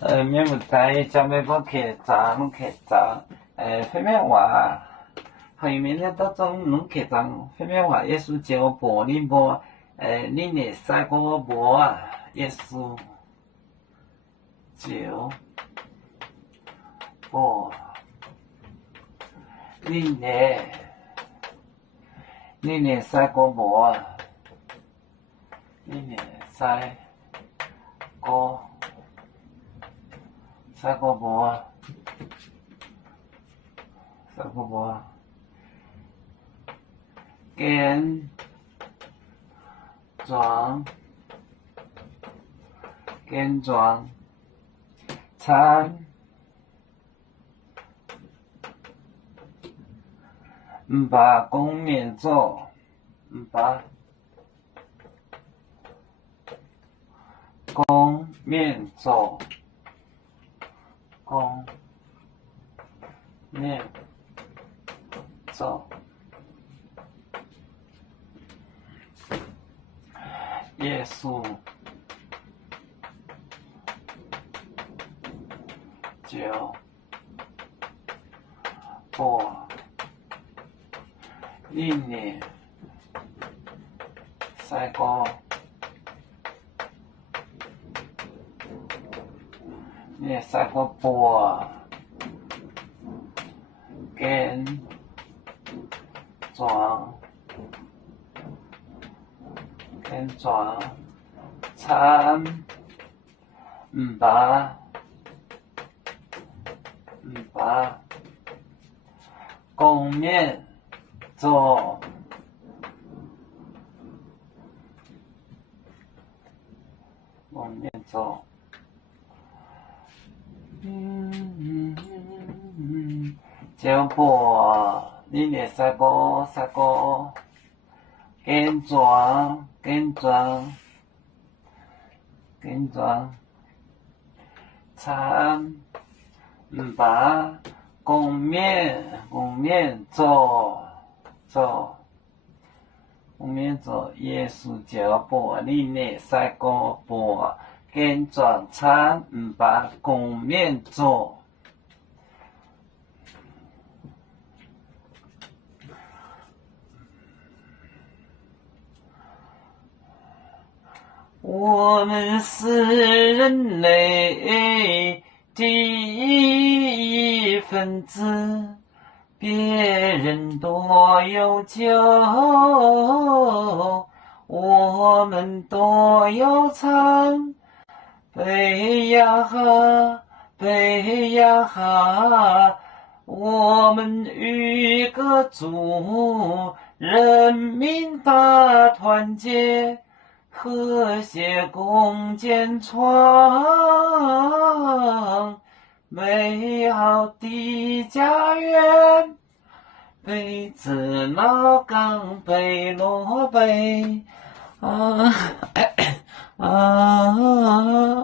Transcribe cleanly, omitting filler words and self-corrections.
免有知，照要要客栈，拢客栈。什么话？后面咧当中拢客栈，什么话？耶稣叫我报你无？你会使讲我无啊？耶稣叫报你会使讲无啊？你会使讲无啊？使讲无啊？健壮餐唔把公面做，唔把公面做，公面做。耶稣就报你呢使讲，你会使讲报健壮餐唔把公面做，公面做。照报你会使讲健壮餐唔把公面做，公面做。耶稣叫报你会使讲报健壮餐唔把公面做。我们是人类第一分子，别人多有酒，我们多有仓。背呀哈，我们与个主，人民大团结。和谐共建创美好的家园，北至老港北落北